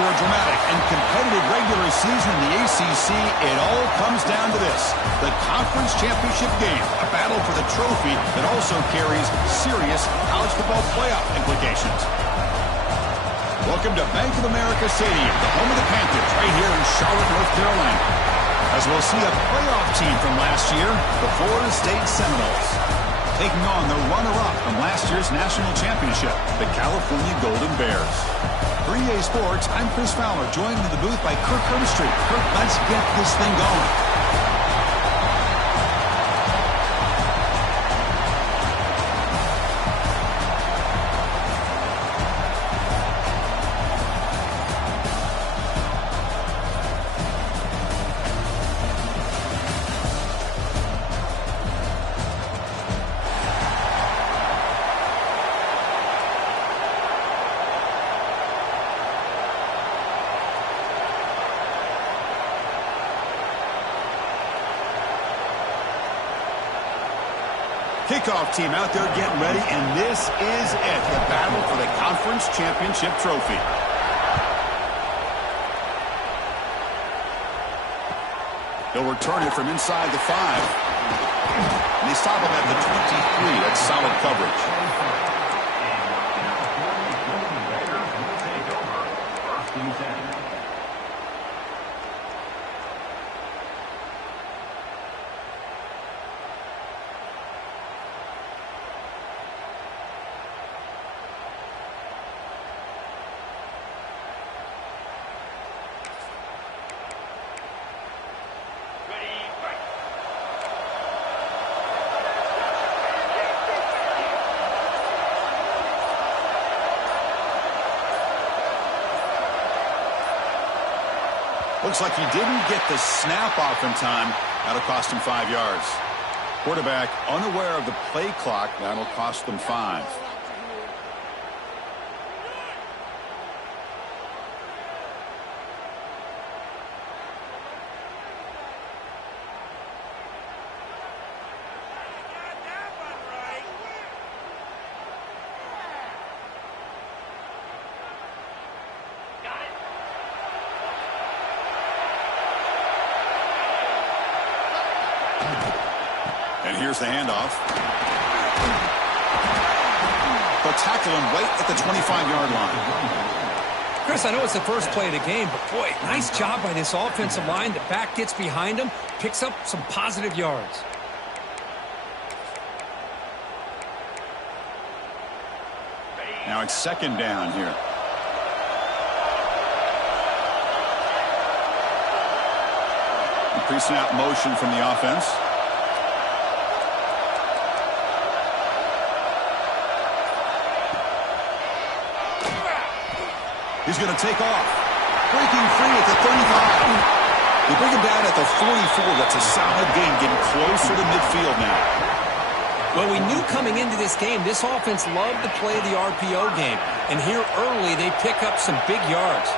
After a dramatic and competitive regular season in the ACC, it all comes down to this: the conference championship game, a battle for the trophy that also carries serious college football playoff implications. Welcome to Bank of America Stadium, the home of the Panthers, right here in Charlotte, North Carolina, as we'll see a playoff team from last year, the Florida State Seminoles, taking on the runner-up from last year's national championship, the California Golden Bears. For EA Sports, I'm Chris Fowler, joined in the booth by Kirk Herbstreit. Kirk, let's get this thing going. Kickoff team out there getting ready, and this is it, the battle for the conference championship trophy. They'll return it from inside the 5. And they stop him at the 23. That's solid coverage. Looks like he didn't get the snap off in time. That'll cost him 5 yards. Quarterback unaware of the play clock. That'll cost them 5. And here's the handoff. They'll tackle him right at the 25-yard line. Chris, I know it's the first play of the game, but boy, nice job by this offensive line. The back gets behind him, picks up some positive yards. Now it's second down here. Pre-snap motion from the offense. He's going to take off. Breaking free at the 35. They bring him down at the 44. That's a solid gain, getting closer to midfield now. Well, we knew coming into this game, this offense loved to play the RPO game. And here early, they pick up some big yards.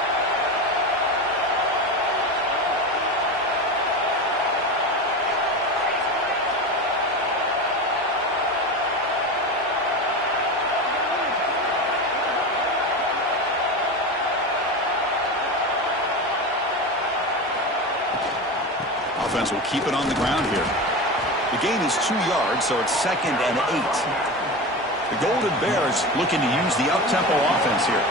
Offense will keep it on the ground here. The gain is 2 yards, so it's 2nd and 8. The Golden Bears looking to use the up-tempo offense here.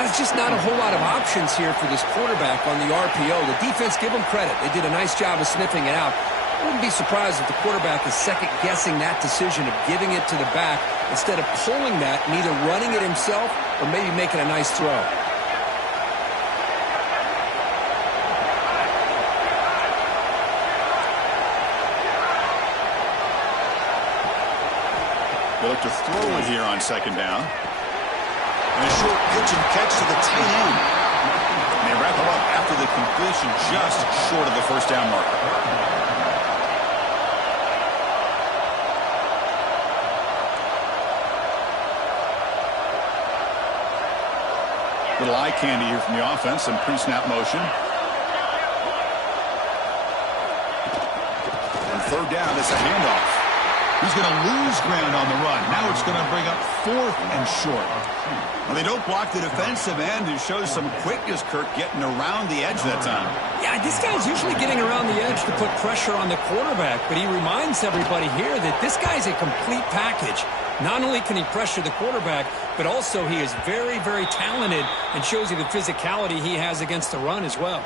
There's just not a whole lot of options here for this quarterback on the RPO. The defense, give them credit. They did a nice job of sniffing it out. I wouldn't be surprised if the quarterback is second-guessing that decision of giving it to the back instead of pulling that and either running it himself or maybe making a nice throw. They look to throw it here on second down. And a short pitch and catch to the tight end. And they wrap it up after the completion just short of the first down marker. Little eye candy here from the offense and pre-snap motion. On third down, it's a handoff. He's going to lose ground on the run. Now it's going to bring up 4th and short. Well, they don't block the defensive end, who shows some quickness, Kirk, getting around the edge that time. Yeah, this guy's usually getting around the edge to put pressure on the quarterback, but he reminds everybody here that this guy's a complete package. Not only can he pressure the quarterback, but also he is very, very talented and shows you the physicality he has against the run as well.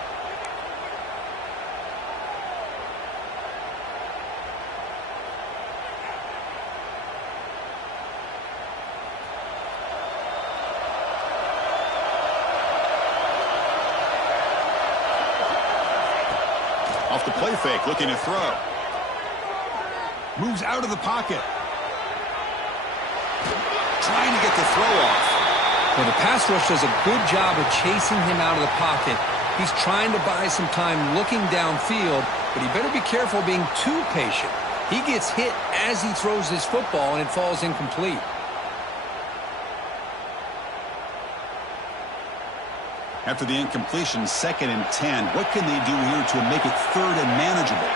Off the play fake, looking to throw. Moves out of the pocket. Trying to get the throw off. Well, the pass rush does a good job of chasing him out of the pocket. He's trying to buy some time looking downfield, but he better be careful being too patient. He gets hit as he throws his football, and it falls incomplete. After the incompletion, 2nd and 10. What can they do here to make it 3rd and manageable?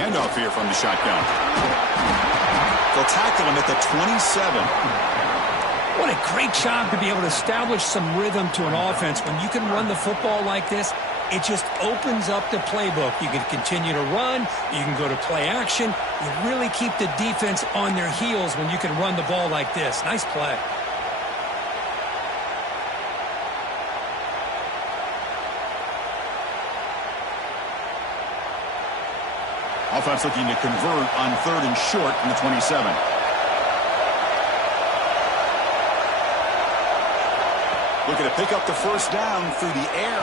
Handoff here from the shotgun. They'll tackle him at the 27. What a great job to be able to establish some rhythm to an offense. When you can run the football like this, it just opens up the playbook. You can continue to run. You can go to play action. You really keep the defense on their heels when you can run the ball like this. Nice play. Offense looking to convert on 3rd and short from the 27. Looking to pick up the first down through the air.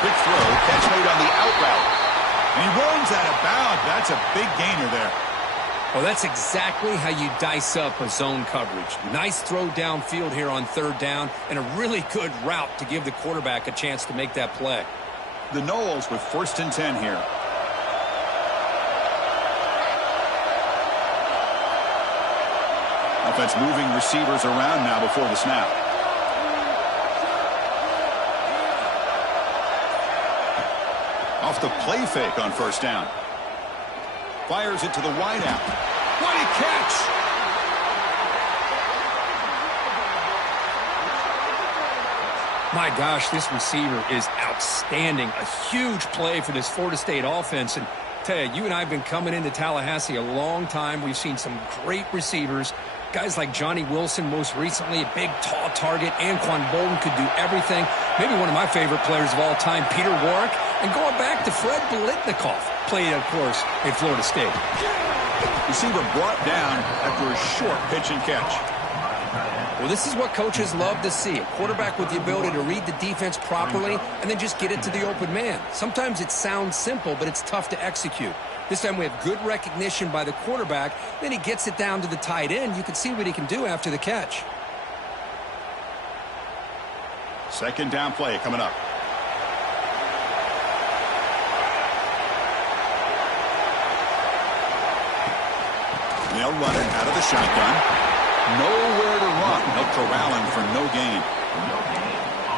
Quick throw, catch made on the out route. And he runs out of bounds. That's a big gainer there. Well, that's exactly how you dice up a zone coverage. Nice throw downfield here on 3rd down, and a really good route to give the quarterback a chance to make that play. The Noles with 1st and 10 here. Offense moving receivers around now before the snap. Off the play fake on 1st down. Fires it to the wideout. What a catch! My gosh, this receiver is outstanding. A huge play for this Florida State offense. And tell you, you and I have been coming into Tallahassee a long time. We've seen some great receivers. Guys like Johnny Wilson, most recently, a big, tall target. Anquan Bolden could do everything. Maybe one of my favorite players of all time, Peter Warwick. And going back to Fred Biletnikoff, played, of course, at Florida State. Receiver brought down after a short pitch and catch. Well, this is what coaches love to see. A quarterback with the ability to read the defense properly and then just get it to the open man. Sometimes it sounds simple, but it's tough to execute. This time we have good recognition by the quarterback. Then he gets it down to the tight end. You can see what he can do after the catch. 2nd down play coming up. They'll run it out of the shotgun. Nowhere to run. They'll corral him for no gain.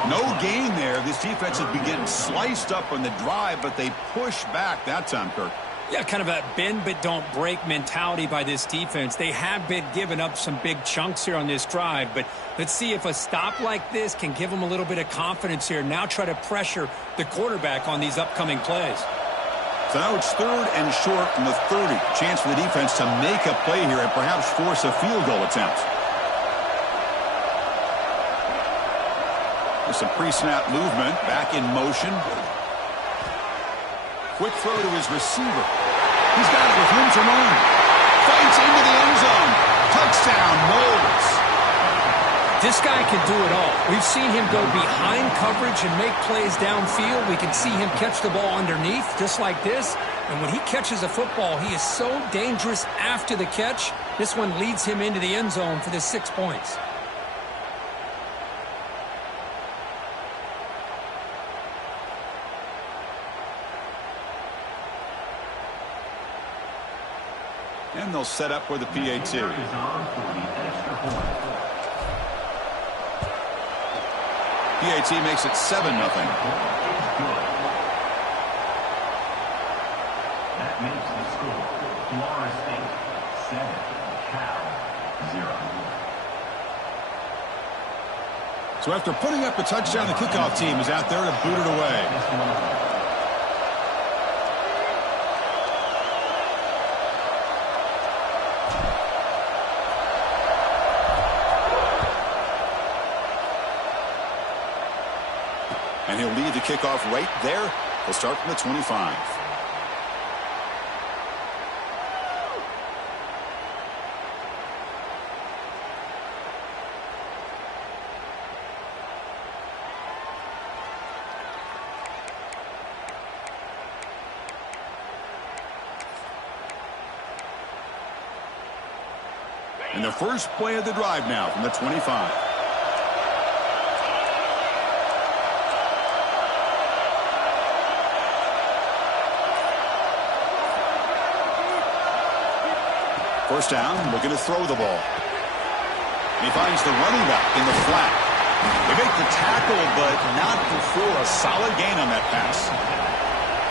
No gain there. This defense has been getting sliced up on the drive, but they push back that time, Kirk. Yeah, kind of a bend but don't break mentality by this defense. They have been giving up some big chunks here on this drive, but let's see if a stop like this can give them a little bit of confidence here. Now try to pressure the quarterback on these upcoming plays. So now it's 3rd and short from the 30. Chance for the defense to make a play here and perhaps force a field goal attempt. There's some pre-snap movement. Back in motion. Quick throw to his receiver. He's got it with room to run. Fights into the end zone. Touchdown, Noles. This guy can do it all. We've seen him go behind coverage and make plays downfield. We can see him catch the ball underneath just like this. And when he catches a football, he is so dangerous after the catch. This one leads him into the end zone for the 6 points. And they'll set up for the PAT. PAT makes it 7-0. Makes the score Florida State 7, Cal 0. So after putting up a touchdown, the kickoff team is out there to boot it away. And he'll lead the kickoff right there. He'll start from the 25. And the first play of the drive now from the 25. First down, looking to throw the ball. He finds the running back in the flat. They make the tackle, but not before a solid gain on that pass.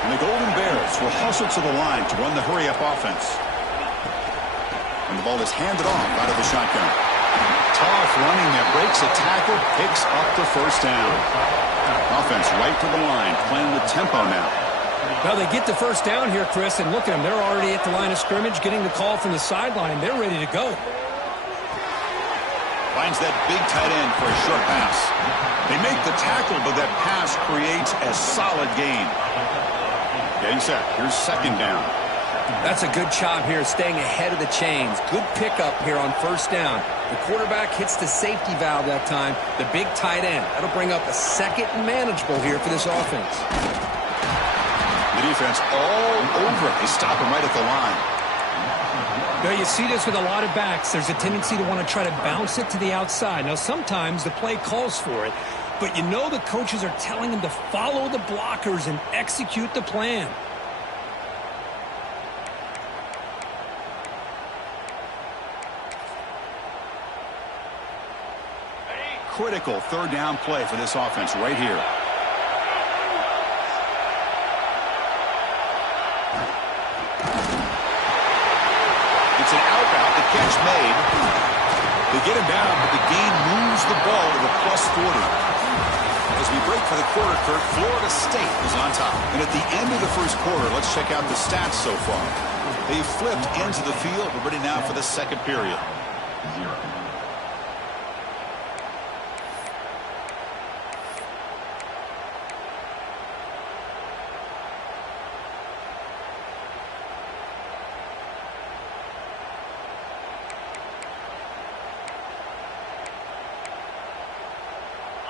And the Golden Bears will hustle to the line to run the hurry-up offense. And the ball is handed off out of the shotgun. Tough running there, breaks a tackle, picks up the first down. Offense right to the line, playing with tempo now. Well, they get the first down here, Chris, and look at them. They're already at the line of scrimmage, getting the call from the sideline. They're ready to go. Finds that big tight end for a short pass. They make the tackle, but that pass creates a solid gain. Getting set. Here's second down. That's a good job here, staying ahead of the chains. Good pickup here on first down. The quarterback hits the safety valve that time, the big tight end. That'll bring up a second and manageable here for this offense. The defense all over it. They stop him right at the line. Now, you see this with a lot of backs. There's a tendency to want to try to bounce it to the outside. Now, sometimes the play calls for it, but you know the coaches are telling them to follow the blockers and execute the plan. Critical third down play for this offense right here. It's an out route, the catch made. They get him down, but the gain moves the ball to the +40. As we break for the quarter, Kurt, Florida State is on top. And at the end of the first quarter, let's check out the stats so far. They've flipped into the field. We're ready now for the second period. 0.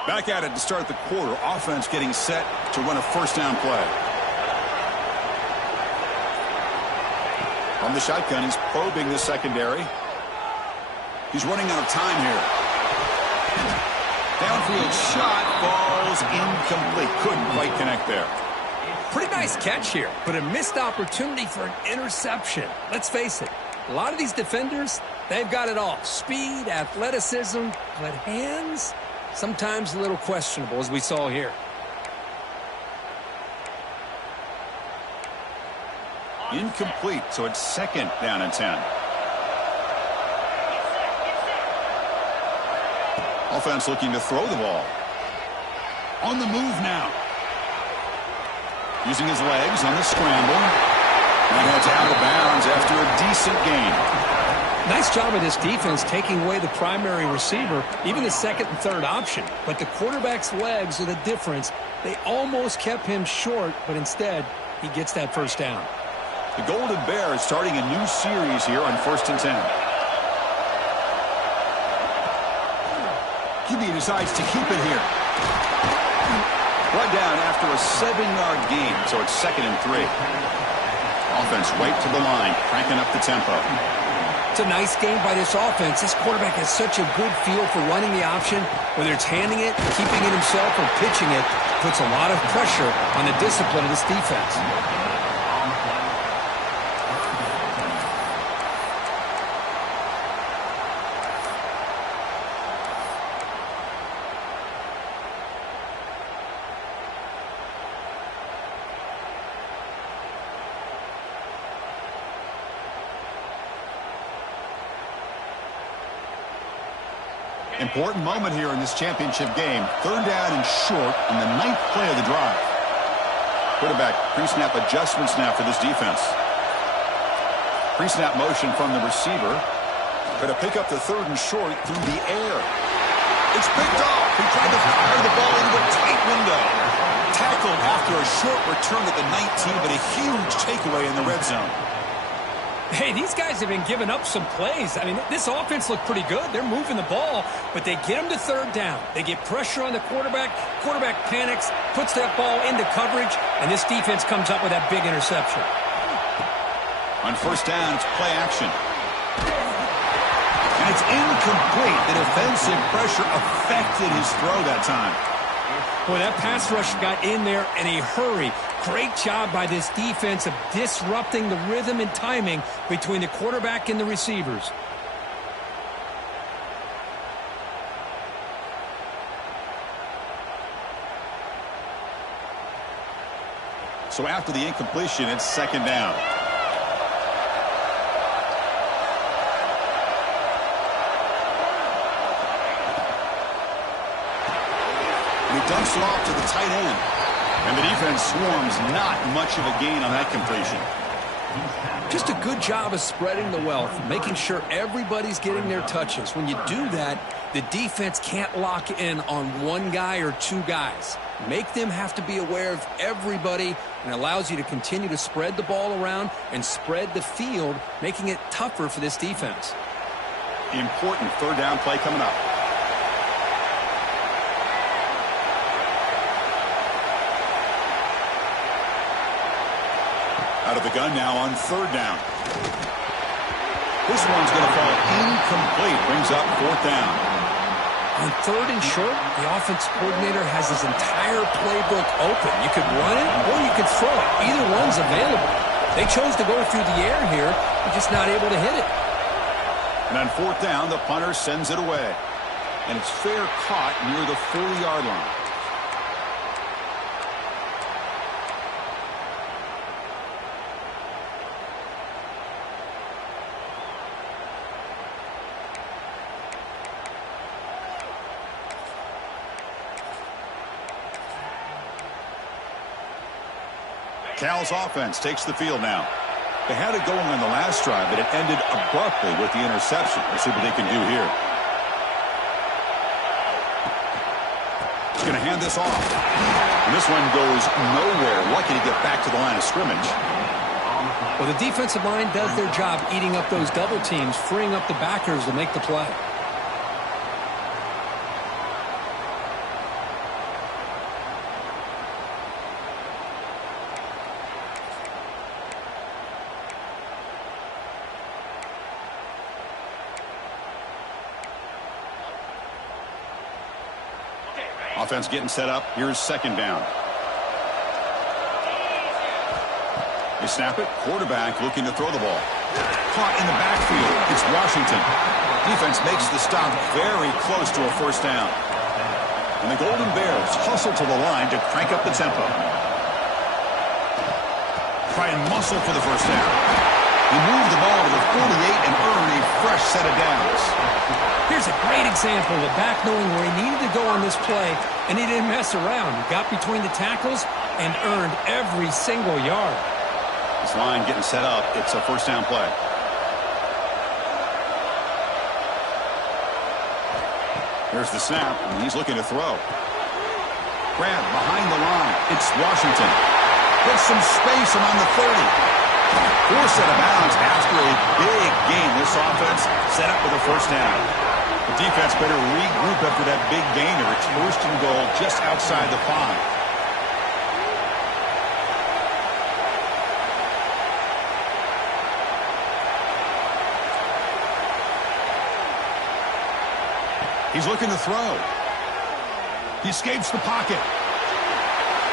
Back at it to start the quarter. Offense getting set to run a first down play. On the shotgun, he's probing the secondary. He's running out of time here. Downfield shot falls incomplete. Couldn't quite connect there. Pretty nice catch here, but a missed opportunity for an interception. Let's face it, a lot of these defenders, they've got it all. Speed, athleticism, but hands, sometimes a little questionable, as we saw here. Incomplete, so it's second down and 10. Offense looking to throw the ball. On the move now. Using his legs on the scramble. And heads out of bounds after a decent gain. Nice job of this defense taking away the primary receiver, even the second and third option. But the quarterback's legs are the difference. They almost kept him short, but instead, he gets that first down. The Golden Bears starting a new series here on 1st and 10. QB decides to keep it here. Brought down after a 7-yard gain, so it's 2nd and 3. Offense right to the line, cranking up the tempo. It's a nice game by this offense. This quarterback has such a good feel for running the option. Whether it's handing it, keeping it himself, or pitching it, puts a lot of pressure on the discipline of this defense. Important moment here in this championship game. 3rd down and short in the 9th play of the drive. Quarterback pre-snap adjustments now for this defense. Pre-snap motion from the receiver. Going to pick up the 3rd and short through the air. It's picked off. He tried to fire the ball into a tight window. Tackled after a short return at the 19, but a huge takeaway in the red zone. Hey, these guys have been giving up some plays. I mean, this offense looked pretty good. They're moving the ball, but they get them to 3rd down. They get pressure on the quarterback. Quarterback panics, puts that ball into coverage, and this defense comes up with that big interception. On 1st down, it's play action. And it's incomplete. The defensive pressure affected his throw that time. Boy, that pass rush got in there in a hurry. Great job by this defense of disrupting the rhythm and timing between the quarterback and the receivers. So after the incompletion, it's 2nd down. He dumps it off to the tight end. And the defense swarms, not much of a gain on that completion. Just a good job of spreading the wealth, making sure everybody's getting their touches. When you do that, the defense can't lock in on one guy or 2 guys. Make them have to be aware of everybody, and allows you to continue to spread the ball around and spread the field, making it tougher for this defense. Important 3rd down play coming up. Out of the gun now on 3rd down. This one's going to fall incomplete. Brings up 4th down. On 3rd and short, the offense coordinator has his entire playbook open. You could run it or you could throw it. Either one's available. They chose to go through the air here. They're just not able to hit it. And on 4th down, the punter sends it away. And it's fair caught near the 40-yard line. Cal's offense takes the field now. They had it going on the last drive, but it ended abruptly with the interception. Let's see what they can do here. He's going to hand this off. And this one goes nowhere. Lucky to get back to the line of scrimmage. Well, the defensive line does their job eating up those double teams, freeing up the backers to make the play. Offense getting set up. Here's 2nd down. They snap it. Quarterback looking to throw the ball. Caught in the backfield. It's Washington. Defense makes the stop very close to a 1st down. And the Golden Bears hustle to the line to crank up the tempo. Try and muscle for the 1st down. He moved the ball to the 48 and earned a fresh set of downs. Here's a great example of back knowing where he needed to go on this play, and he didn't mess around. He got between the tackles and earned every single yard. This line getting set up. It's a 1st down play. There's the snap, and he's looking to throw. Grab behind the line. It's Washington. Gets some space around the 30. Force out of bounds after a big gain. This offense set up with a 1st down. The defense better regroup after that big gainer. It's 1st and goal just outside the 5. He's looking to throw. He escapes the pocket.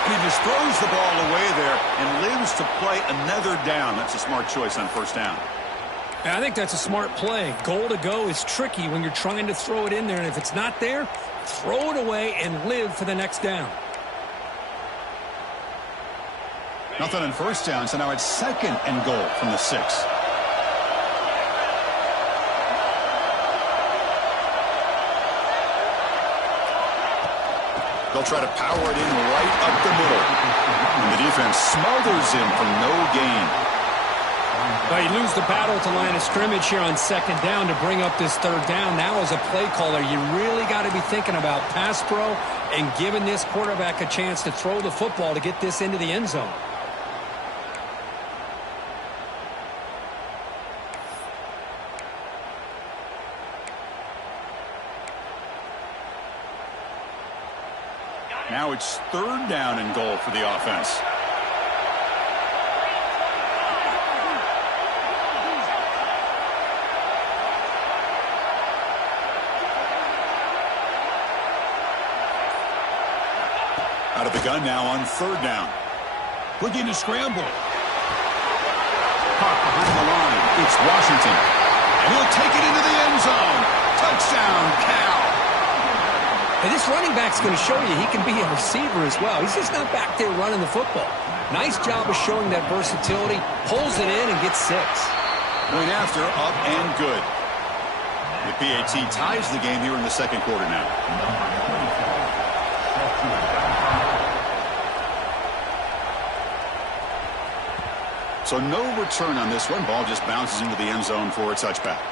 And he just throws the ball away there and lives to play another down. That's a smart choice on 1st down. I think that's a smart play. Goal to go is tricky when you're trying to throw it in there, and if it's not there, throw it away and live for the next down. Nothing on 1st down, so now it's 2nd and goal from the 6. They'll try to power it in right up the middle. And the defense smothers him for no gain. Well, you lose the battle at the line of scrimmage here on second down to bring up this third down. Now as a play caller, you really got to be thinking about pass pro and giving this quarterback a chance to throw the football to get this into the end zone. Now it's third down and goal for the offense. Out of the gun now on third down. Looking to scramble. Caught behind the line. It's Washington. And he'll take it into the end zone. Touchdown, Cal. And this running back's going to show you he can be a receiver as well. He's just not back there running the football. Nice job of showing that versatility. Pulls it in and gets 6. Going after, up and good. The PAT ties the game here in the second quarter now. So no return on this one. Ball just bounces into the end zone for a touchback.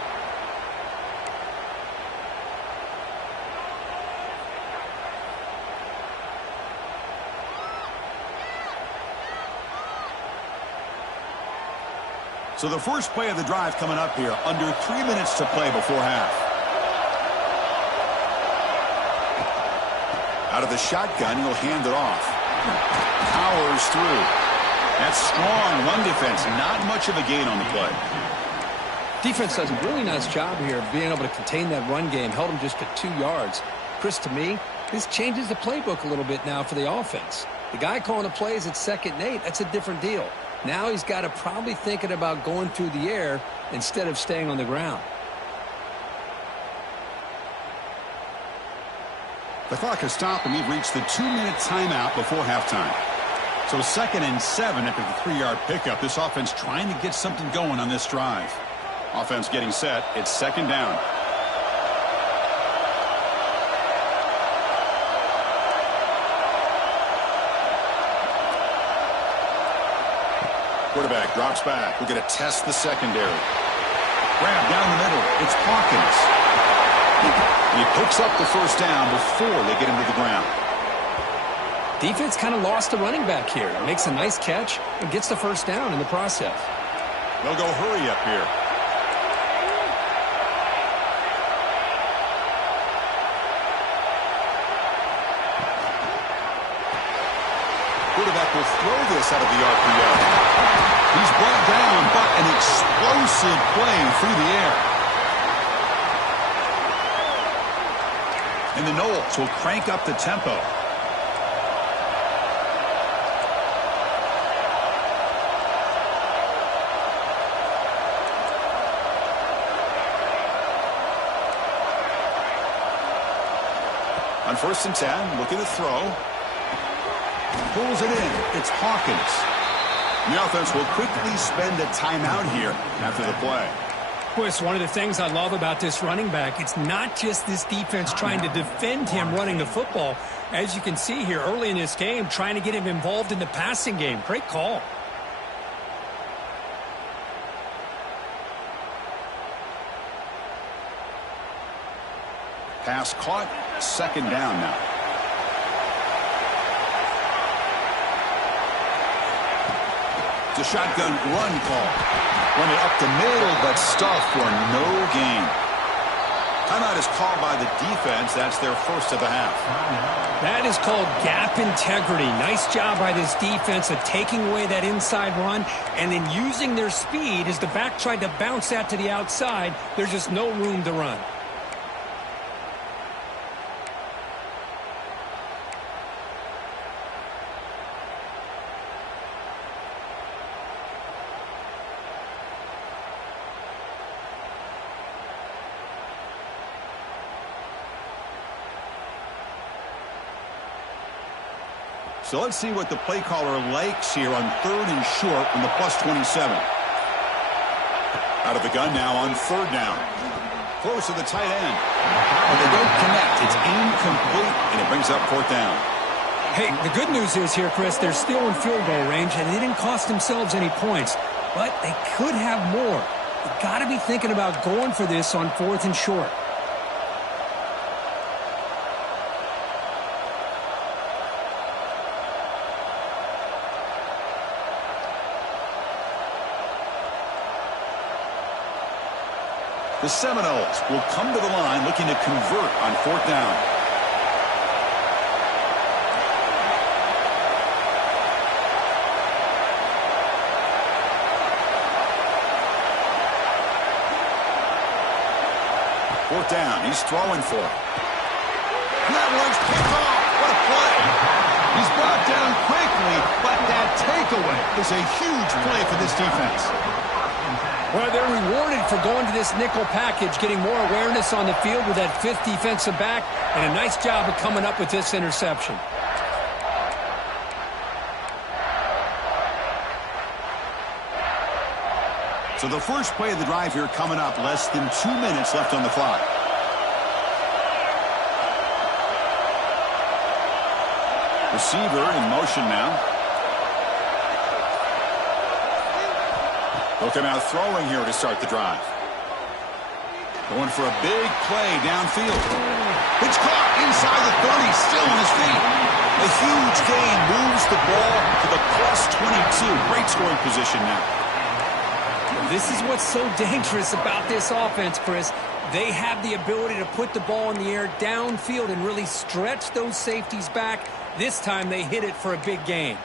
So the first play of the drive coming up here. Under 3 minutes to play before half. Out of the shotgun, he'll hand it off. Powers through. That's strong run defense. Not much of a gain on the play. Defense does a really nice job here of being able to contain that run game. Held him just at 2 yards. Chris, to me, this changes the playbook a little bit now for the offense. The guy calling the plays at 2nd and 8, that's a different deal. Now he's got to probably thinking about going through the air instead of staying on the ground. The clock has stopped, and we've reached the 2-minute timeout before halftime. So 2nd and 7 after the 3-yard pickup. This offense trying to get something going on this drive. Offense getting set. It's 2nd down. Quarterback drops back. We're going to test the secondary. Grab down the middle. It's Hawkins. He picks up the first down before they get him to the ground. Defense kind of lost the running back here. Makes a nice catch and gets the first down in the process. They'll go hurry up here. Quarterback will throw this out of the RPO. He's brought down, but an explosive play through the air. And the Noles will crank up the tempo. On 1st and 10, looking to throw. Pulls it in. It's Hawkins. The offense will quickly spend a timeout here after the play. Boy, it's one of the things I love about this running back. It's not just this defense trying to defend him running the football. As you can see here early in this game, trying to get him involved in the passing game. Great call. Pass caught. 2nd down now. It's a shotgun run call. Run it up the middle, but stuffed for no gain. Timeout is called by the defense. That's their first of the half. That is called gap integrity. Nice job by this defense of taking away that inside run and then using their speed as the back tried to bounce that to the outside. There's just no room to run. So let's see what the play caller likes here on 3rd and short from the +27. Out of the gun now on 3rd down. Close to the tight end. But they don't connect. It's incomplete, and it brings up 4th down. Hey, the good news is here, Chris, they're still in field goal range, and they didn't cost themselves any points. But they could have more. You got to be thinking about going for this on 4th and short. The Seminoles will come to the line looking to convert on 4th down. Fourth down, he's throwing for it. And that one's picked off. What a play. He's brought down quickly, but that takeaway is a huge play for this defense. Well, they're rewarded for going to this nickel package, getting more awareness on the field with that 5th defensive back, and a nice job of coming up with this interception. So the first play of the drive here coming up, less than 2 minutes left on the clock. Receiver in motion now. They'll come out throwing here to start the drive. Going for a big play downfield. It's caught inside the 30, still on his feet. A huge gain moves the ball to the +22. Great scoring position now. This is what's so dangerous about this offense, Chris. They have the ability to put the ball in the air downfield and really stretch those safeties back. This time they hit it for a big gain.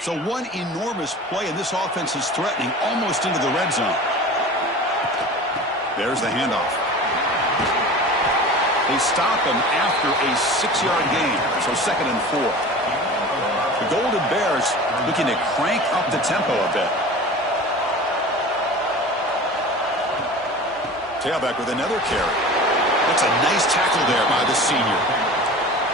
So one enormous play, and this offense is threatening almost into the red zone. There's the handoff. They stop him after a 6-yard gain, so 2nd and 4. The Golden Bears looking to crank up the tempo a bit. Tailback with another carry. That's a nice tackle there by the senior.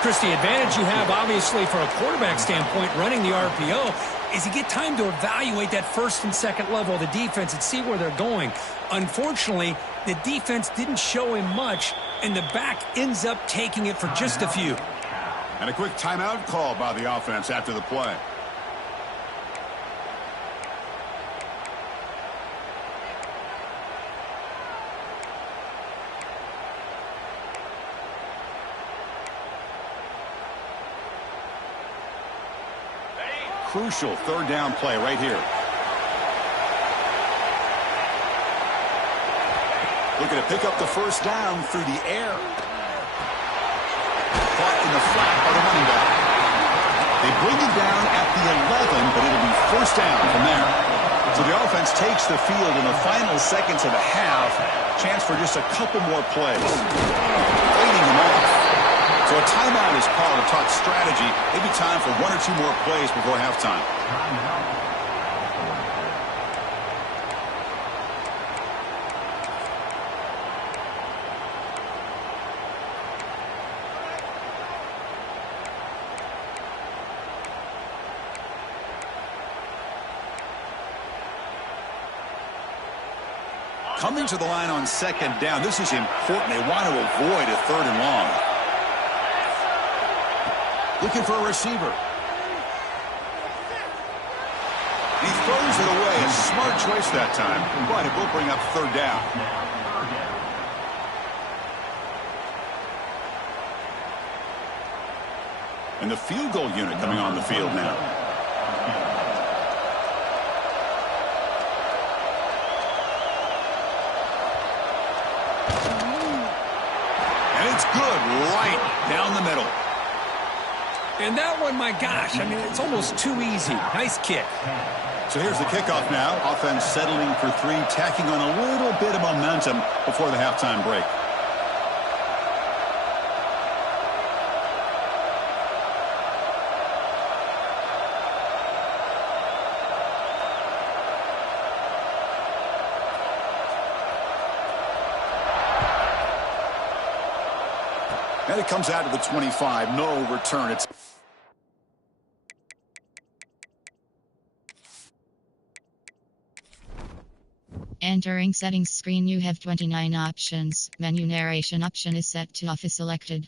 Chris, the advantage you have, obviously, from a quarterback standpoint, running the RPO, is you get time to evaluate that 1st and 2nd level of the defense and see where they're going. Unfortunately, the defense didn't show him much, and the back ends up taking it for just a few. And a quick timeout call by the offense after the play. Crucial 3rd down play right here. Looking to pick up the 1st down through the air. Caught in the flat by the running back. They bring it down at the 11, but it'll be 1st down from there. So the offense takes the field in the final seconds of the half. Chance for just a couple more plays. Fading them off. So a timeout is called to talk strategy. Maybe time for 1 or 2 more plays before halftime. Coming to the line on 2nd down. This is important. They want to avoid a 3rd and long. Looking for a receiver. He throws it away. A smart choice that time, but it will bring up 3rd down. And the field goal unit coming on the field now. And it's good right down the middle. And that one, my gosh, I mean, it's almost too easy. Nice kick. So here's the kickoff now. Offense settling for 3, tacking on a little bit of momentum before the halftime break. And it comes out to the 25. No return. It's Entering settings screen, you have 29 options. Menu narration option is set to off is selected.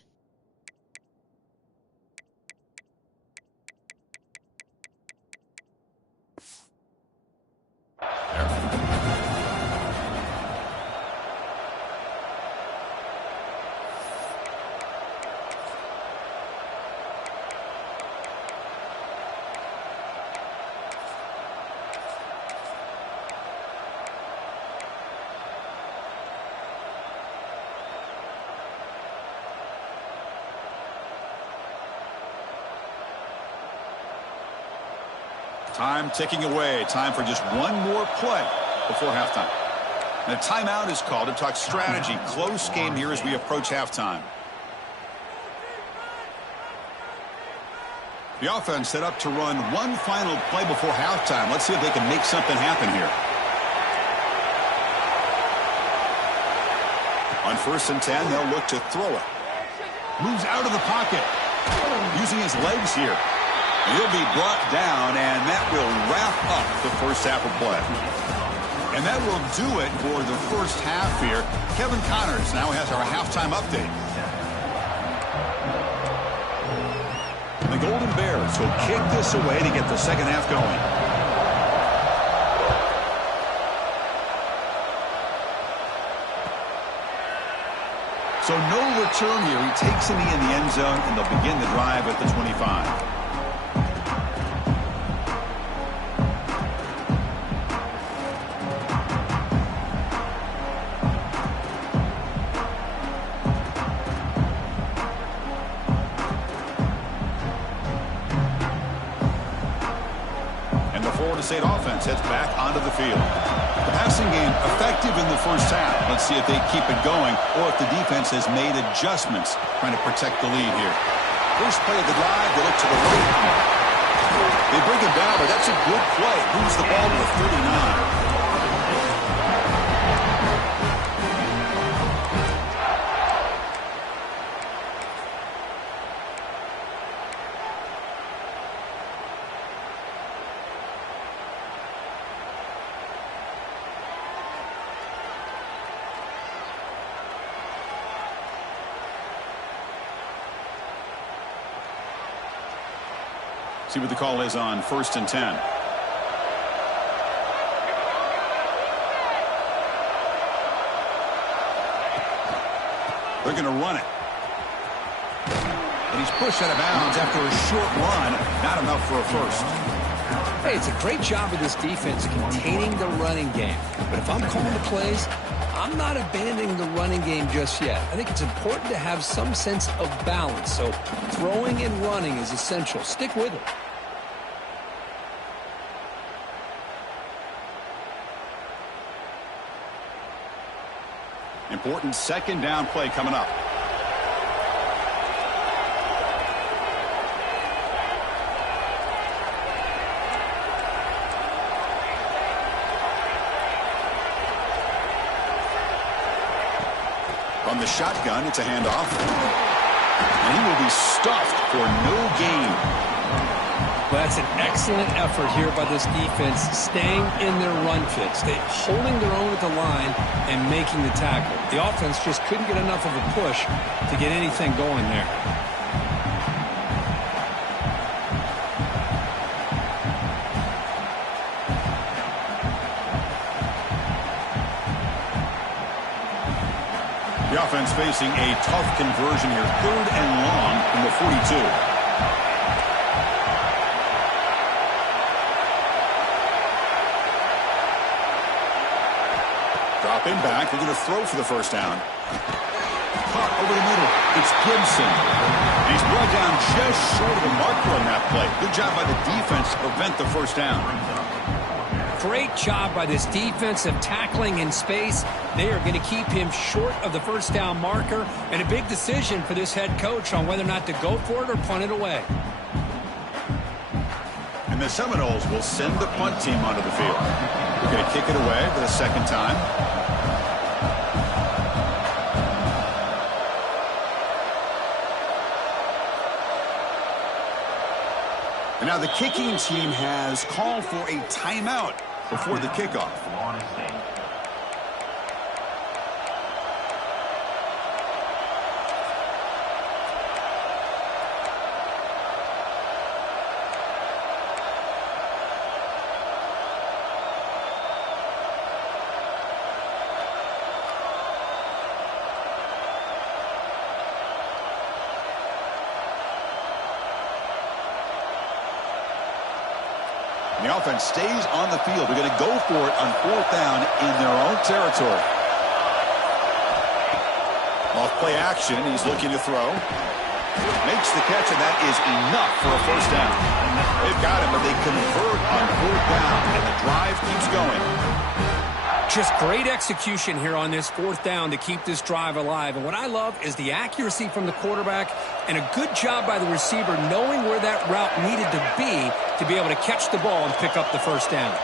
Time ticking away. Time for just one more play before halftime. And a timeout is called to talk strategy. Close game here as we approach halftime. The offense set up to run one final play before halftime. Let's see if they can make something happen here. On 1st and 10, they'll look to throw it. Moves out of the pocket. Using his legs here. He'll be brought down, and that will wrap up the first half of play. And that will do it for the first half here. Kevin Connors now has our halftime update. The Golden Bears will kick this away to get the second half going. So no return here. He takes a knee in the end zone, and they'll begin the drive at the 25. State offense heads back onto the field. The passing game effective in the first half. Let's see if they keep it going or if the defense has made adjustments trying to protect the lead here. First play of the drive, they look to the right. They bring him down, but that's a good play. Moves the ball to the 39. See what the call is on 1st and 10. They're going to run it. And he's pushed out of bounds after a short run. Not enough for a first. Hey, it's a great job of this defense containing the running game. But if I'm calling the plays, I'm not abandoning the running game just yet. I think it's important to have some sense of balance. So throwing and running is essential. Stick with it. Important second down play coming up. From the shotgun, it's a handoff. And he will be stuffed for no gain. Well, that's an excellent effort here by this defense, staying in their run fit, holding their own at the line and making the tackle. The offense just couldn't get enough of a push to get anything going there. The offense facing a tough conversion here. 3rd and long from the 42. Dropping back. They're going to throw for the first down. Caught over the middle. It's Gibson. And he's brought down just short of the marker on that play. Good job by the defense to prevent the first down. Great job by this defensive tackling in space. They are going to keep him short of the first down marker, and a big decision for this head coach on whether or not to go for it or punt it away. And the Seminoles will send the punt team onto the field. They're going to kick it away for the second time. And now the kicking team has called for a timeout before the kickoff. The offense stays on the field. They're going to go for it on 4th down in their own territory. Off play action. He's looking to throw. Makes the catch, and that is enough for a 1st down. They've got him, but they convert on 4th down, and the drive keeps going. Just great execution here on this 4th down to keep this drive alive. And what I love is the accuracy from the quarterback and a good job by the receiver knowing where that route needed to be able to catch the ball and pick up the 1st down.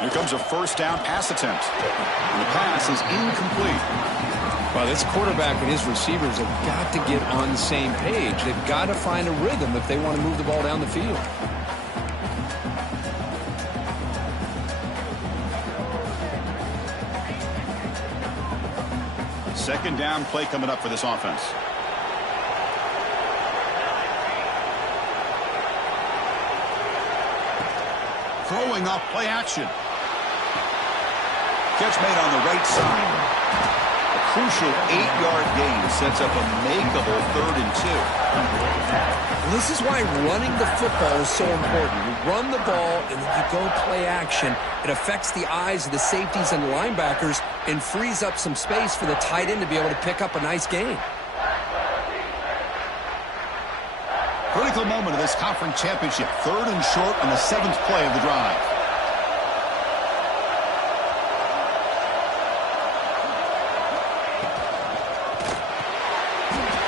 Here comes a 1st down pass attempt. And the pass is incomplete. Well, this quarterback and his receivers have got to get on the same page. They've got to find a rhythm if they want to move the ball down the field. Second down play coming up for this offense. Throwing off play action. Catch made on the right side. A crucial 8-yard gain sets up a makeable 3rd and 2. This is why running the football is so important. You run the ball and then you go play action. It affects the eyes of the safeties and the linebackers and frees up some space for the tight end to be able to pick up a nice gain. Critical moment of this conference championship. 3rd and short on the 7th play of the drive.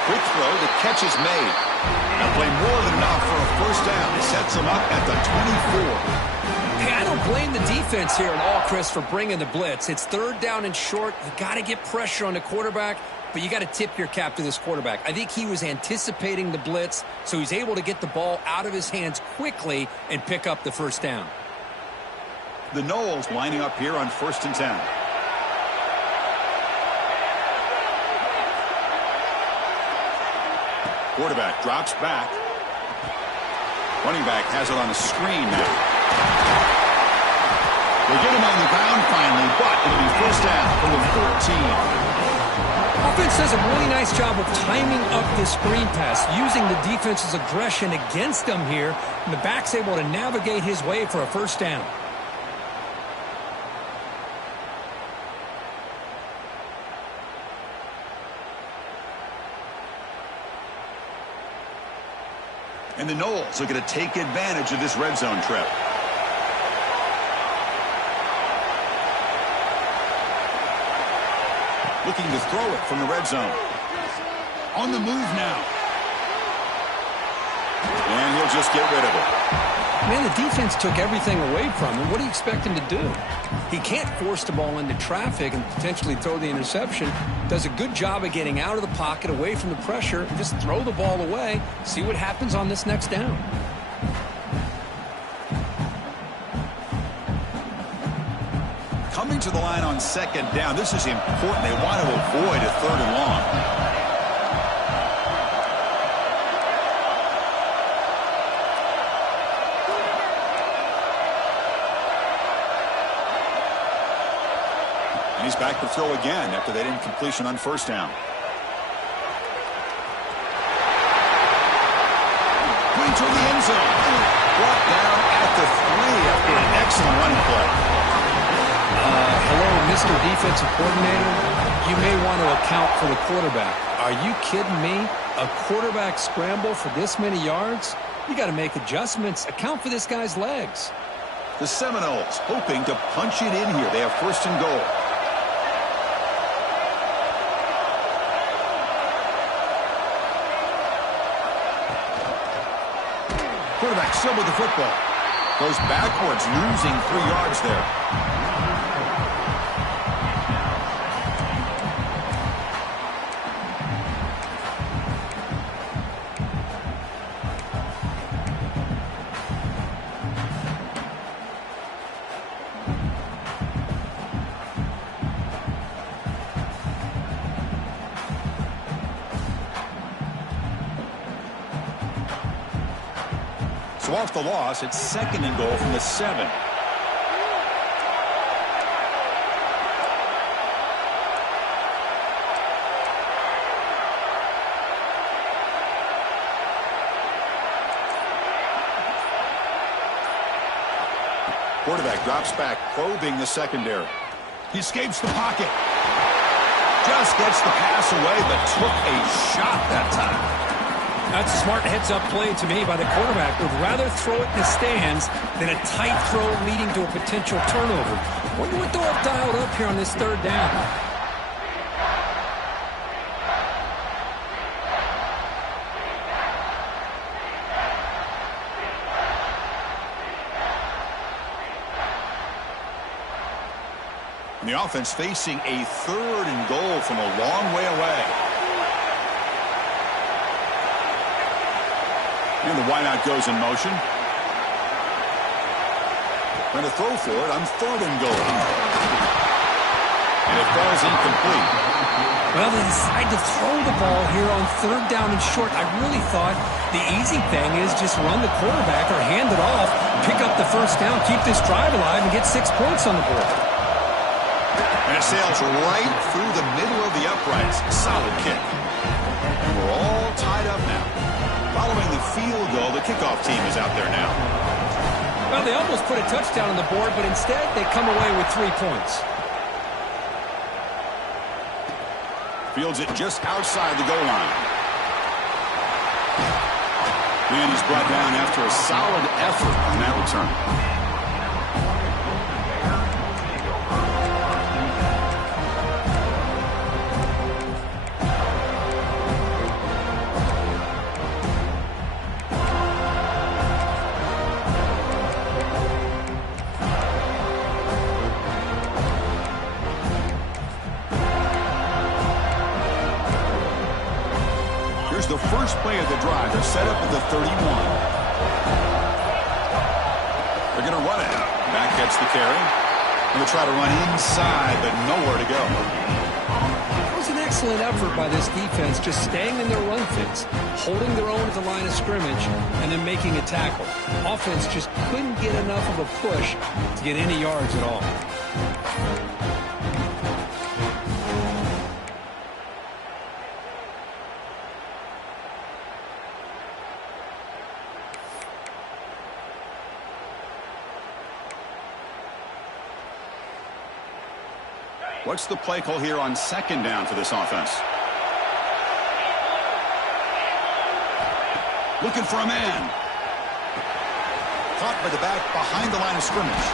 Quick throw. The catch is made. Now play more than enough for a 1st down. It sets them up at the 24. Hey, I don't blame the defense here at all, Chris, for bringing the blitz. It's 3rd down and short. You got to get pressure on the quarterback. But you got to tip your cap to this quarterback. I think he was anticipating the blitz, so he's able to get the ball out of his hands quickly and pick up the 1st down. The Noles lining up here on 1st and 10. Quarterback drops back. Running back has it on the screen now. They get him on the ground finally, but it'll be 1st down from the 14. Offense does a really nice job of timing up this screen pass, using the defense's aggression against them here, and the back's able to navigate his way for a 1st down. And the Noles are going to take advantage of this red zone trip. Looking to throw it from the red zone. On the move now. And he'll just get rid of it. Man, the defense took everything away from him. What do you expect him to do? He can't force the ball into traffic and potentially throw the interception. Does a good job of getting out of the pocket, away from the pressure, and just throw the ball away. See what happens on this next down. Coming to the line on 2nd down. This is important. They want to avoid a 3rd and long. And he's back to throw again after that incompletion on 1st down. Going toward the end zone. Brought down at the 3 after an excellent running play. Hello, Mr. Defensive Coordinator. You may want to account for the quarterback. Are you kidding me? A quarterback scramble for this many yards? You got to make adjustments. Account for this guy's legs. The Seminoles hoping to punch it in here. They have 1st and goal. Quarterback still with the football. Goes backwards, losing 3 yards there. So off the loss, it's 2nd and goal from the 7. Quarterback drops back, probing the secondary. He escapes the pocket. Just gets the pass away, but took a shot that time. That's a smart heads-up play to me by the quarterback. Would rather throw it in the stands than a tight throw leading to a potential turnover. Wonder what they'll have dialed up here on this third down. And the offense facing a 3rd and goal from a long way away. And the wideout goes in motion. Going to throw for it on 3rd and goal. And it falls incomplete. Well, they decide to throw the ball here on 3rd down and short. I really thought the easy thing is just run the quarterback or hand it off, pick up the first down, keep this drive alive, and get 6 points on the board. And it sails right through the middle of the uprights. Solid kick. And we're all tied up now. Following the field goal, the kickoff team is out there now. Well, they almost put a touchdown on the board, but instead they come away with 3 points. Fields it just outside the goal line. And he's brought down after a solid effort on that return. The first play of the drive. They're set up at the 31. They're going to run it. Back gets the carry. Going to try to run inside, but nowhere to go. It was an excellent effort by this defense, just staying in their run fits, holding their own at the line of scrimmage, and then making a tackle. Offense just couldn't get enough of a push to get any yards at all. What's the play call here on 2nd down for this offense? Looking for a man. Caught by the back behind the line of scrimmage.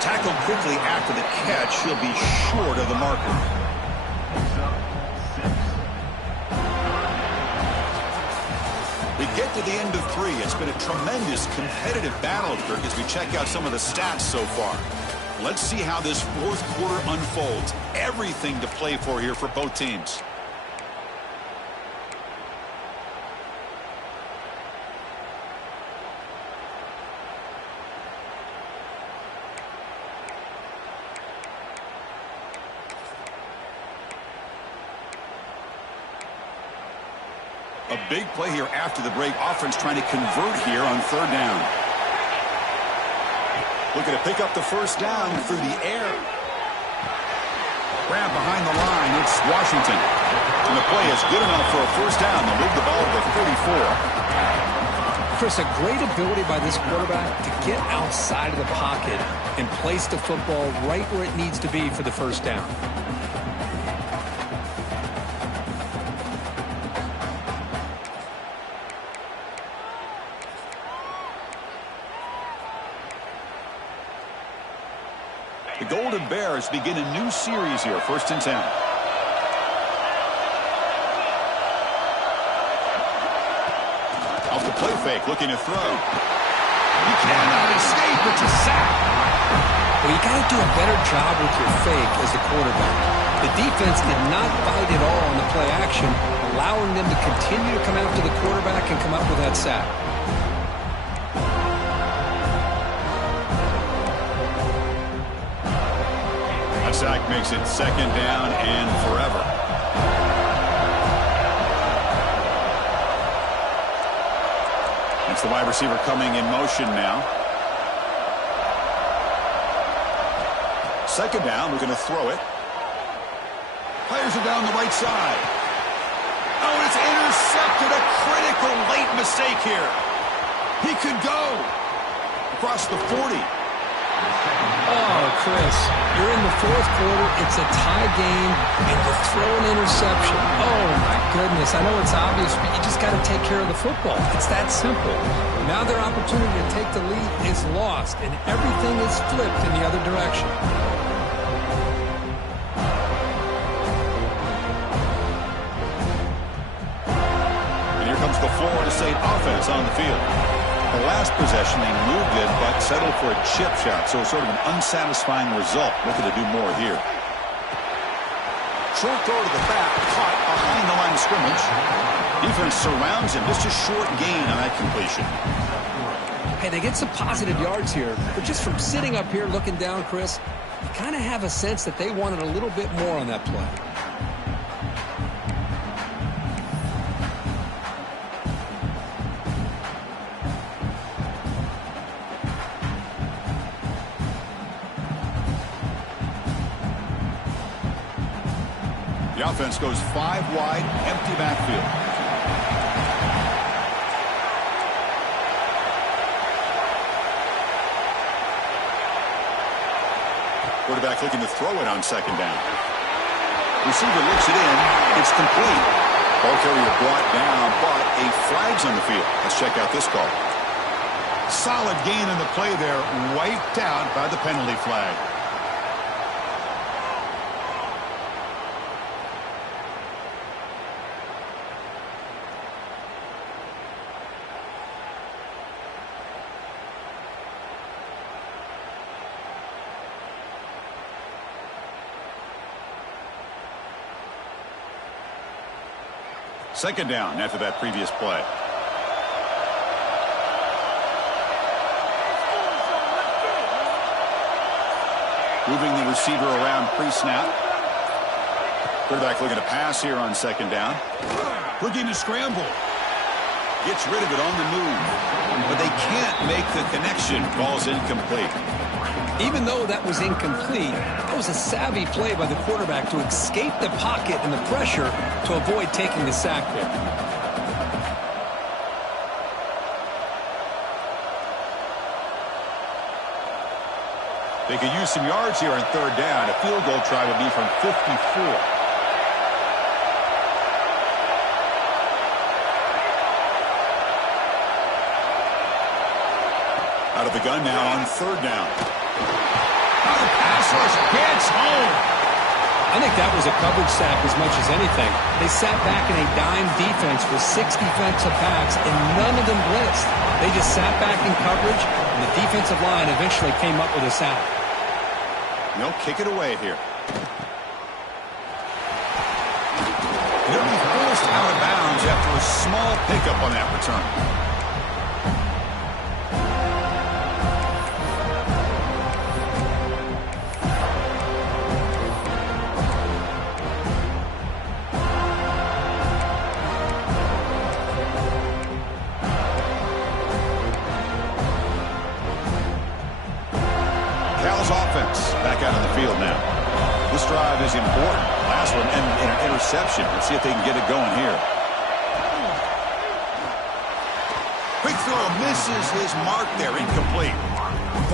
Tackled quickly after the catch. He'll be short of the marker. We get to the end of 3. It's been a tremendous competitive battle, Kirk, as we check out some of the stats so far. Let's see how this 4th quarter unfolds. Everything to play for here for both teams. A big play here after the break. Offense trying to convert here on 3rd down. Looking to pick up the first down through the air. Grab behind the line. It's Washington. And the play is good enough for a first down. They'll move the ball to the 44. Chris, a great ability by this quarterback to get outside of the pocket and place the football right where it needs to be for the first down. The Golden Bears begin a new series here, 1st and 10. Off the play fake, looking to throw. He cannot escape. It's a sack. Well, you got to do a better job with your fake as the quarterback. The defense did not bite at all on the play action, allowing them to continue to come after the quarterback and come up with that sack. Sack makes it 2nd down and forever. It's the wide receiver coming in motion now. 2nd down, we're going to throw it. Fires it down the right side. Oh, it's intercepted. A critical late mistake here. He could go across the 40. Oh, Chris, you're in the fourth quarter, it's a tie game, and you throw an interception. Oh, my goodness. I know it's obvious, but you just got to take care of the football. It's that simple. Now their opportunity to take the lead is lost, and everything is flipped in the other direction. And here comes the Florida State offense on the field. The last possession, they moved it, but settled for a chip shot, so sort of an unsatisfying result. Looking to do more here. Short throw to the back, caught behind the line of scrimmage. Defense surrounds him, just a short gain on that completion. Hey, they get some positive yards here, but just from sitting up here looking down, Chris, you kind of have a sense that they wanted a little bit more on that play. The offense goes 5 wide, empty backfield. Quarterback looking to throw it on second down. Receiver looks it in. It's complete. Ball carrier brought down, but a flag's on the field. Let's check out this call. Solid gain in the play there, wiped out by the penalty flag. Second down after that previous play. Moving the receiver around pre-snap. Quarterback looking to pass here on second down. Looking to scramble. Gets rid of it on the move. But they can't make the connection. Ball's incomplete. Even though that was incomplete, that was a savvy play by the quarterback to escape the pocket and the pressure to avoid taking the sack there. They could use some yards here on third down. A field goal try would be from 54. Out of the gun now on third down. Now the pass rush gets home. I think that was a coverage sack as much as anything. They sat back in a dime defense with 6 defensive backs, and none of them blitzed. They just sat back in coverage, and the defensive line eventually came up with a sack. They'll kick it away here. They'll be forced out of bounds after a small pickup on that return. Offense back out on the field now. This drive is important. Last one ended in an interception. Let's see if they can get it going here. Quick throw misses his mark there. Incomplete.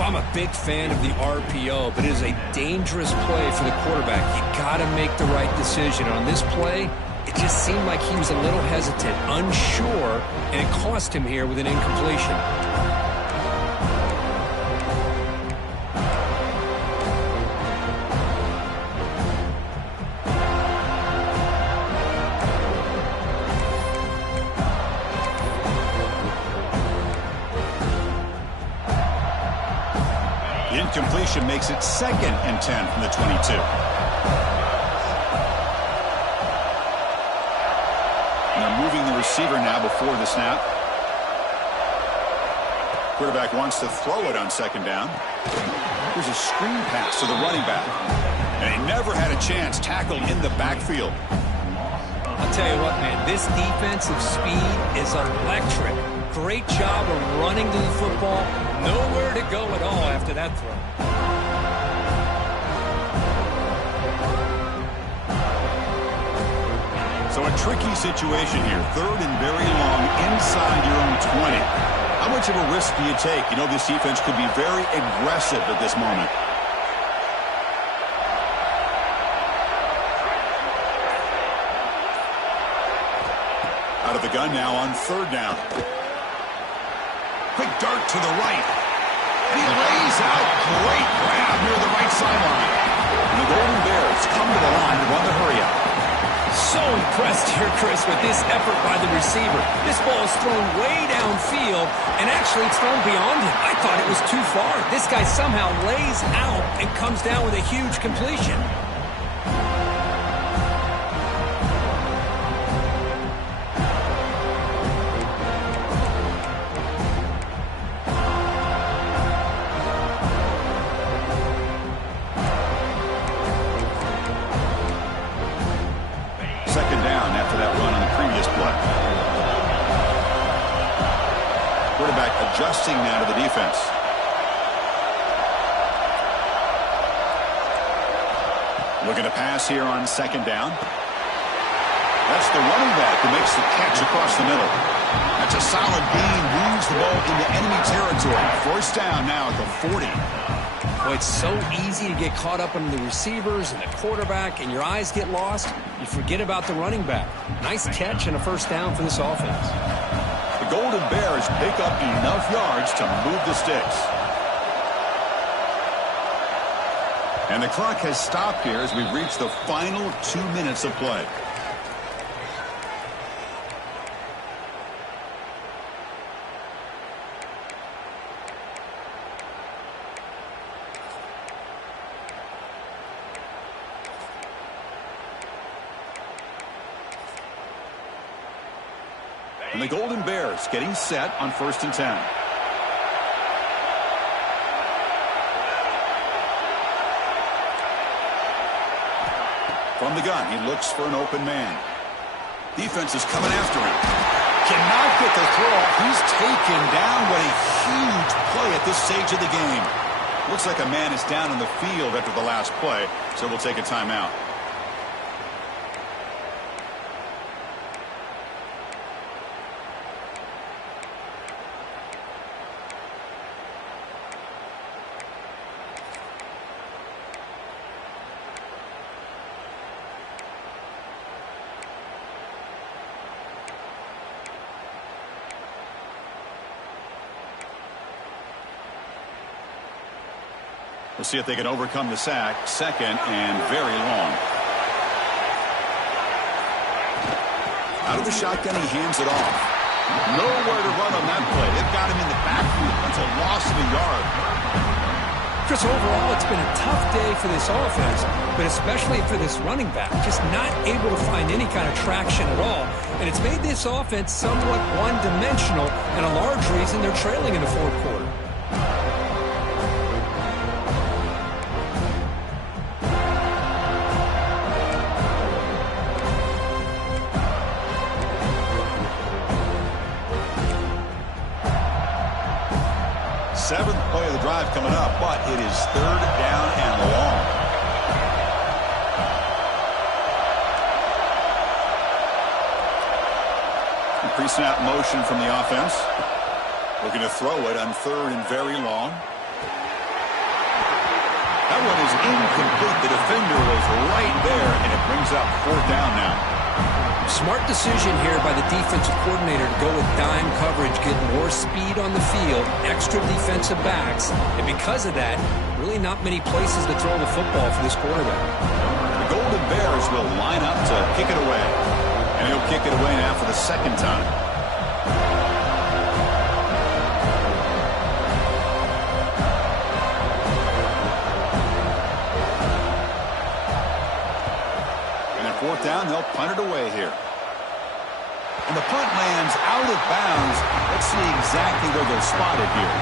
Well, I'm a big fan of the RPO, but it is a dangerous play for the quarterback. You got to make the right decision. On this play, it just seemed like he was a little hesitant, unsure, and it cost him here with an incompletion. Incompletion makes it 2nd and 10 from the 22. And they're moving the receiver now before the snap. Quarterback wants to throw it on second down. Here's a screen pass to the running back. And he never had a chance tackled in the backfield. I'll tell you what, man, this defensive speed is electric. Great job of running to the football. Nowhere to go at all after that throw. So a tricky situation here. 3rd and very long inside your own 20. How much of a risk do you take? You know, this defense could be very aggressive at this moment. Out of the gun now on third down. Quick dart to the right. And he lays out. Great grab near the right sideline. And the Golden Bears come to the line to run the hurry up. So impressed here, Chris, with this effort by the receiver. This ball is thrown way downfield, and actually it's thrown beyond him. I thought it was too far. This guy somehow lays out and comes down with a huge completion. Second down after that run on the previous play. Quarterback adjusting now to the defense. Looking to pass here on second down. That's the running back who makes the catch across the middle. That's a solid gain. Moves the ball into enemy territory. First down now at the 40. Well, it's so easy to get caught up on the receivers and the quarterback, and your eyes get lost. You forget about the running back. Nice catch and a first down for this offense. The Golden Bears pick up enough yards to move the sticks. And the clock has stopped here as we've reached the final 2 minutes of play. And the Golden Bears getting set on 1st and 10. From the gun, he looks for an open man. Defense is coming after him. Cannot get the throw. He's taken down. What a huge play at this stage of the game. Looks like a man is down on the field after the last play, so we'll take a timeout. We'll see if they can overcome the sack. Second and very long. Out of the shotgun, he hands it off. Nowhere to run on that play. They've got him in the backfield. That's a loss of a yard. Chris, overall, it's been a tough day for this offense, but especially for this running back. Just not able to find any kind of traction at all. And it's made this offense somewhat one-dimensional, and a large reason they're trailing in the fourth quarter. Seventh play of the drive coming up, but it is third down and long. Pre-snap motion from the offense. Looking to throw it on third and very long. That one is incomplete. The defender was right there, and it brings up fourth down now. Smart decision here by the defensive coordinator to go with dime coverage, get more speed on the field, extra defensive backs, and because of that, really not many places to throw the football for this quarterback. The Golden Bears will line up to kick it away, and he'll kick it away now for the second time. Fourth down, they'll punt it away here. And the punt lands out of bounds. Let's see exactly where they'll spot it here.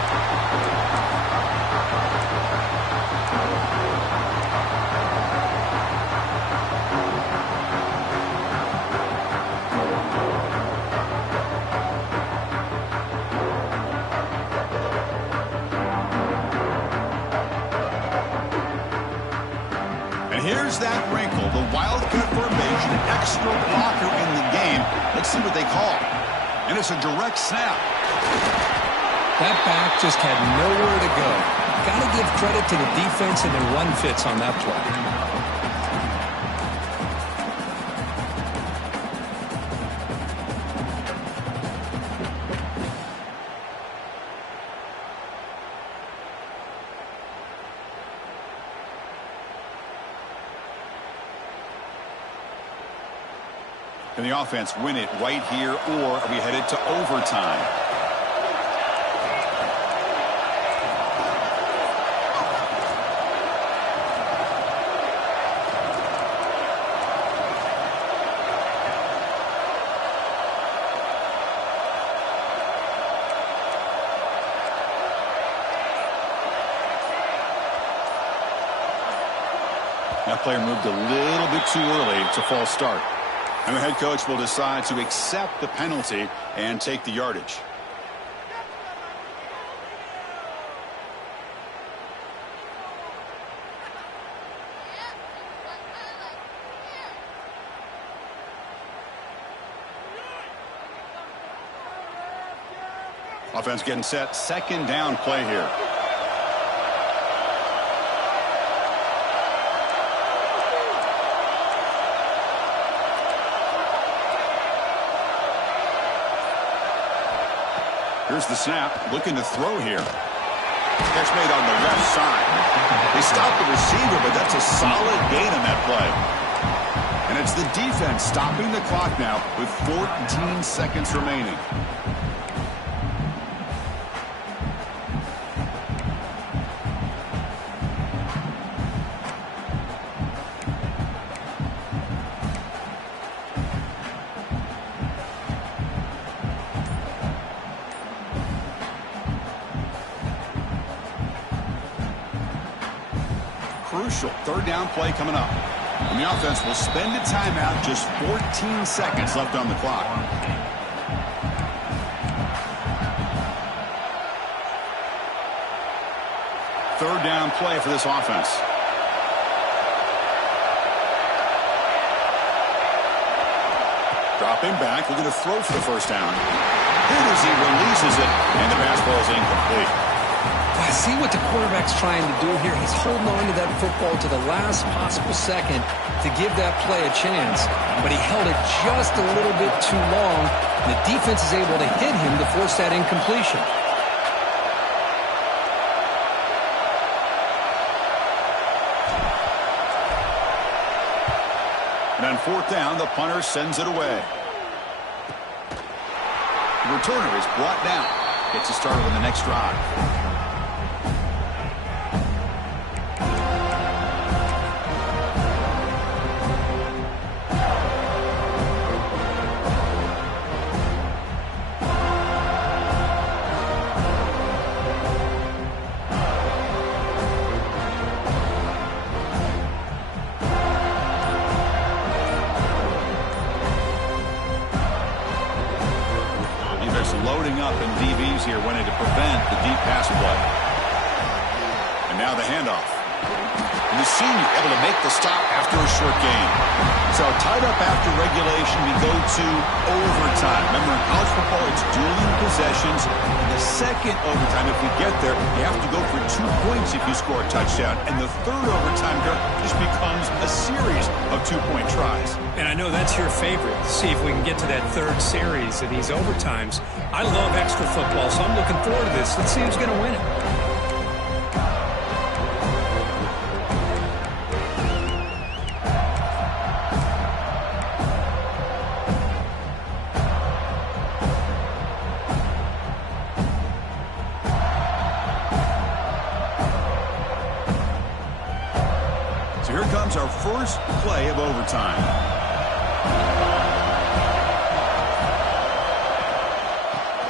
Here's that wrinkle, the wildcat formation, extra blocker in the game. Let's see what they call. And it's a direct snap. That back just had nowhere to go. Got to give credit to the defense and the run fits on that play. Can the offense win it right here, or are we headed to overtime? That player moved a little bit too early. It's a false start. And the head coach will decide to accept the penalty and take the yardage. Offense getting set. Second down play here. Here's the snap, looking to throw here. Catch made on the left side. They stopped the receiver, but that's a solid gain on that play. And it's the defense stopping the clock now with 14 seconds remaining. Crucial third down play coming up. And the offense will spend a timeout, just 14 seconds left on the clock. Third down play for this offense. Dropping back, looking to throw for the first down. Here as he releases it, and the pass ball is incomplete. I see what the quarterback's trying to do here. He's holding on to that football to the last possible second to give that play a chance, but he held it just a little bit too long. The defense is able to hit him to force that incompletion. And on fourth down, the punter sends it away. The returner is brought down. Gets a start on the next drive. Loading up in DBs here, wanting to prevent the deep pass play. And now the handoff. And the senior able to make the stop after a short game. So tied up after regulation, we go to overtime. Remember, in college football, it's dueling possessions. In the second overtime, if we get there, you have to go for 2 points if you score a touchdown. And the third overtime here just becomes a series of 2-point tries. And I know that's your favorite. See if we can get to that third series of these overtimes. I love extra football, so I'm looking forward to this. Let's see who's going to win it. So here comes our first play of overtime.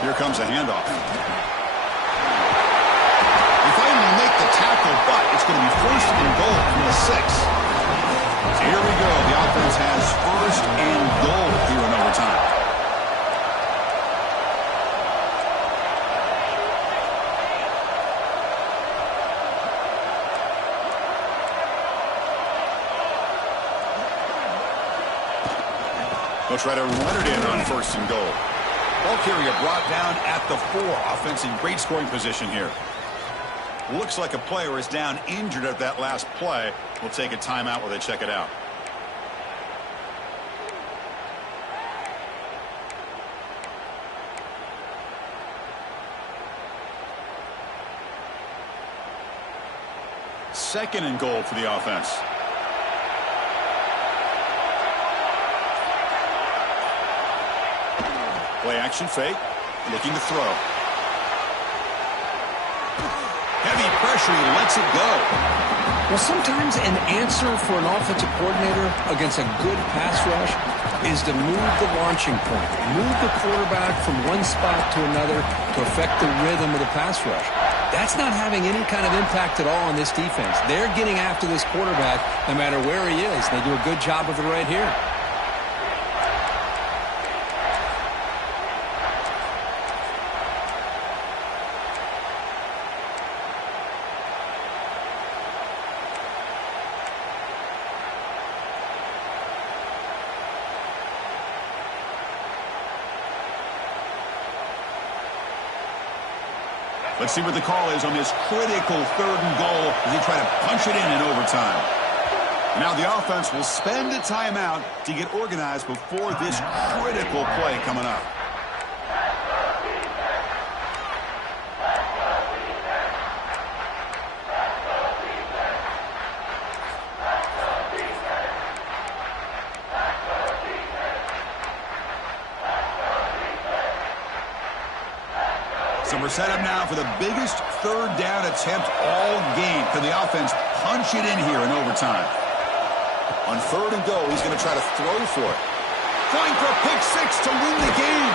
Here comes a handoff. They finally make the tackle, but it's going to be first and goal from the 6. So here we go. The offense has first and goal here in overtime. They'll try to run it in on first and goal. Ball carrier brought down at the 4. Offense in great scoring position here. Looks like a player is down injured at that last play. We'll take a timeout while they check it out. Second and goal for the offense. Play action fake. Looking to throw. Heavy pressure. He lets it go. Well, sometimes an answer for an offensive coordinator against a good pass rush is to move the launching point. Move the quarterback from one spot to another to affect the rhythm of the pass rush. That's not having any kind of impact at all on this defense. They're getting after this quarterback no matter where he is. They do a good job of it right here. Let's see what the call is on this critical 3rd and goal as they try to punch it in overtime. Now the offense will spend a timeout to get organized before this critical play coming up. So we're set up now for the biggest 3rd down attempt all game. Can the offense punch it in here in overtime? On 3rd and goal, he's going to try to throw for it. Going for a pick 6 to win the game.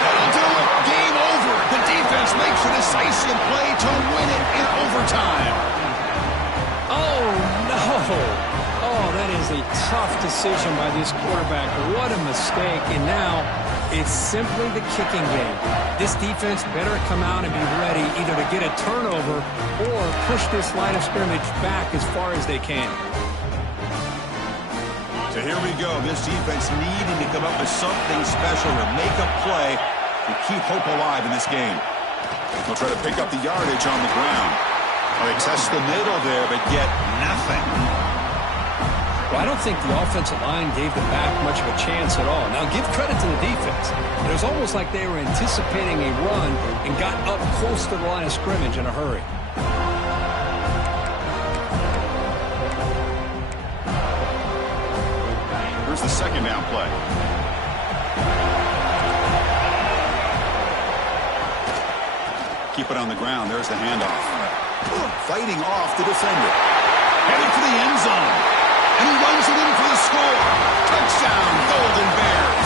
That'll do it. Game over. The defense makes a decisive play to win it in overtime. Oh, no. Oh, that is a tough decision by this quarterback. What a mistake. And now it's simply the kicking game. This defense better come out and be ready either to get a turnover or push this line of scrimmage back as far as they can. So here we go. This defense needing to come up with something special to make a play to keep hope alive in this game. They'll try to pick up the yardage on the ground. They test the middle there, but get nothing. Well, I don't think the offensive line gave the back much of a chance at all. Now, give credit to the defense. It was almost like they were anticipating a run and got up close to the line of scrimmage in a hurry. Here's the 2nd down play. Keep it on the ground. There's the handoff. Fighting off the defender. Headed for the end zone. And he runs it in for the score. Touchdown, Golden Bears.